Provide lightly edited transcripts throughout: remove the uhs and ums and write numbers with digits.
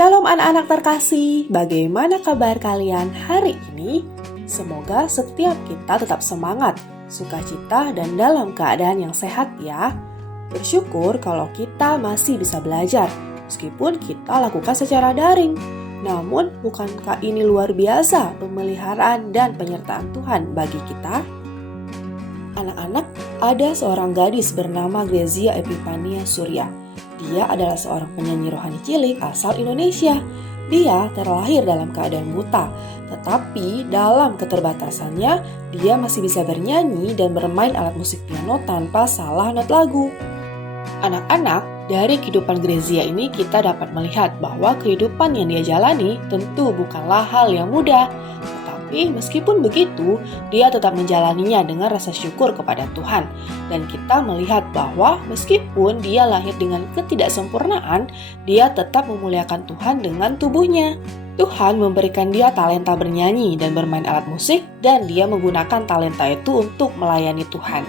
Shalom anak-anak terkasih, bagaimana kabar kalian hari ini? Semoga setiap kita tetap semangat, sukacita, dan dalam keadaan yang sehat ya. Bersyukur kalau kita masih bisa belajar, meskipun kita lakukan secara daring. Namun, bukankah ini luar biasa pemeliharaan dan penyertaan Tuhan bagi kita? Anak-anak, ada seorang gadis bernama Grezia Epifania Surya. Dia adalah seorang penyanyi rohani cilik asal Indonesia. Dia terlahir dalam keadaan buta, tetapi dalam keterbatasannya, dia masih bisa bernyanyi dan bermain alat musik piano tanpa salah not lagu. Anak-anak, dari kehidupan Grezia ini kita dapat melihat bahwa kehidupan yang dia jalani tentu bukanlah hal yang mudah. Tapi meskipun begitu, dia tetap menjalaninya dengan rasa syukur kepada Tuhan. Dan kita melihat bahwa meskipun dia lahir dengan ketidaksempurnaan, dia tetap memuliakan Tuhan dengan tubuhnya. Tuhan memberikan dia talenta bernyanyi dan bermain alat musik, dan dia menggunakan talenta itu untuk melayani Tuhan.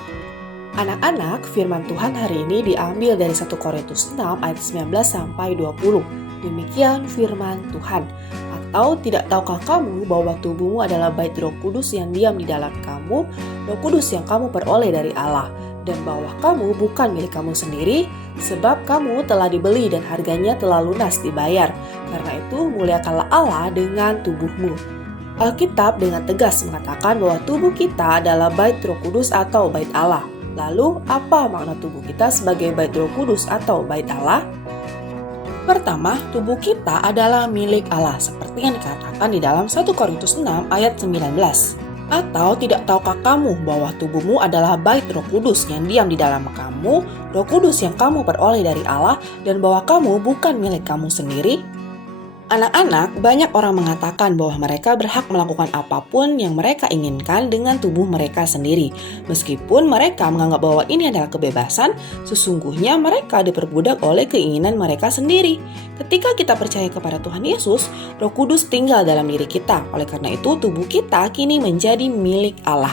Anak-anak, firman Tuhan hari ini diambil dari 1 Korintus 6 ayat 19-20. Demikian firman Tuhan. Atau tidak tahukah kamu bahwa tubuhmu adalah bait Roh Kudus yang diam di dalam kamu, Roh Kudus yang kamu peroleh dari Allah, dan bahwa kamu bukan milik kamu sendiri, sebab kamu telah dibeli dan harganya telah lunas dibayar. Karena itu muliakanlah Allah dengan tubuhmu. Alkitab dengan tegas mengatakan bahwa tubuh kita adalah bait Roh Kudus atau bait Allah. Lalu, apa makna tubuh kita sebagai bait Roh Kudus atau bait Allah? Pertama, tubuh kita adalah milik Allah, seperti yang dikatakan di dalam 1 Korintus 6 ayat 19. Atau tidak tahukah kamu bahwa tubuhmu adalah bait Roh Kudus yang diam di dalam kamu, Roh Kudus yang kamu peroleh dari Allah, dan bahwa kamu bukan milik kamu sendiri? Anak-anak, banyak orang mengatakan bahwa mereka berhak melakukan apapun yang mereka inginkan dengan tubuh mereka sendiri. Meskipun mereka menganggap bahwa ini adalah kebebasan, sesungguhnya mereka diperbudak oleh keinginan mereka sendiri. Ketika kita percaya kepada Tuhan Yesus, Roh Kudus tinggal dalam diri kita. Oleh karena itu, tubuh kita kini menjadi milik Allah.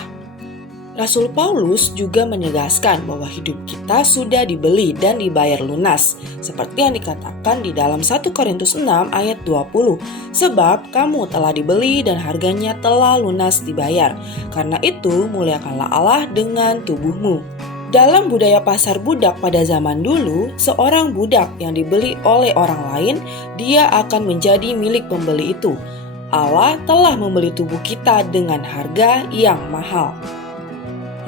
Rasul Paulus juga menegaskan bahwa hidup kita sudah dibeli dan dibayar lunas, seperti yang dikatakan di dalam 1 Korintus 6 ayat 20. Sebab kamu telah dibeli dan harganya telah lunas dibayar. Karena itu muliakanlah Allah dengan tubuhmu. Dalam budaya pasar budak pada zaman dulu, seorang budak yang dibeli oleh orang lain, dia akan menjadi milik pembeli itu. Allah telah membeli tubuh kita dengan harga yang mahal.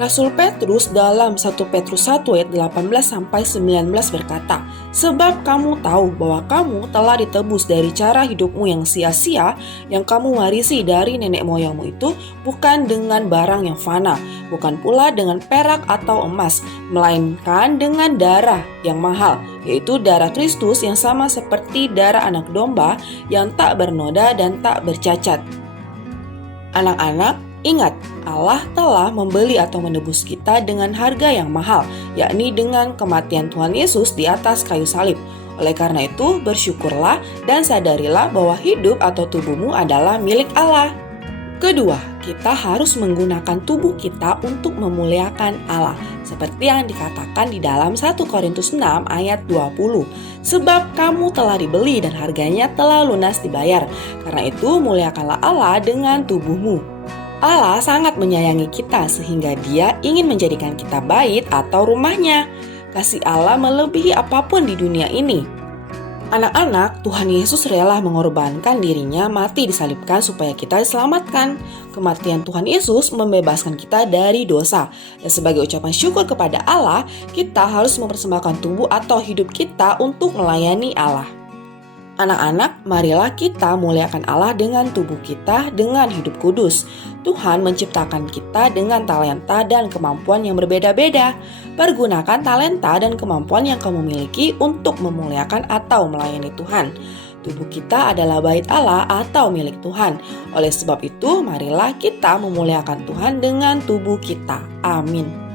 Rasul Petrus dalam 1 Petrus 1 ayat 18-19 berkata, sebab kamu tahu bahwa kamu telah ditebus dari cara hidupmu yang sia-sia yang kamu warisi dari nenek moyangmu itu bukan dengan barang yang fana, bukan pula dengan perak atau emas, melainkan dengan darah yang mahal, yaitu darah Kristus yang sama seperti darah anak domba yang tak bernoda dan tak bercacat. Anak-anak, ingat, Allah telah membeli atau menebus kita dengan harga yang mahal, yakni dengan kematian Tuhan Yesus di atas kayu salib. Oleh karena itu, bersyukurlah dan sadarilah bahwa hidup atau tubuhmu adalah milik Allah. Kedua, kita harus menggunakan tubuh kita untuk memuliakan Allah, seperti yang dikatakan di dalam 1 Korintus 6 ayat 20. Sebab kamu telah dibeli dan harganya telah lunas dibayar. Karena itu, muliakanlah Allah dengan tubuhmu. Allah sangat menyayangi kita sehingga Dia ingin menjadikan kita bait atau rumahnya. Kasih Allah melebihi apapun di dunia ini. Anak-anak, Tuhan Yesus rela mengorbankan dirinya mati disalibkan supaya kita diselamatkan. Kematian Tuhan Yesus membebaskan kita dari dosa. Dan sebagai ucapan syukur kepada Allah, kita harus mempersembahkan tubuh atau hidup kita untuk melayani Allah. Anak-anak, marilah kita muliakan Allah dengan tubuh kita dengan hidup kudus. Tuhan menciptakan kita dengan talenta dan kemampuan yang berbeda-beda. Pergunakan talenta dan kemampuan yang kamu miliki untuk memuliakan atau melayani Tuhan. Tubuh kita adalah bait Allah atau milik Tuhan. Oleh sebab itu, marilah kita memuliakan Tuhan dengan tubuh kita. Amin.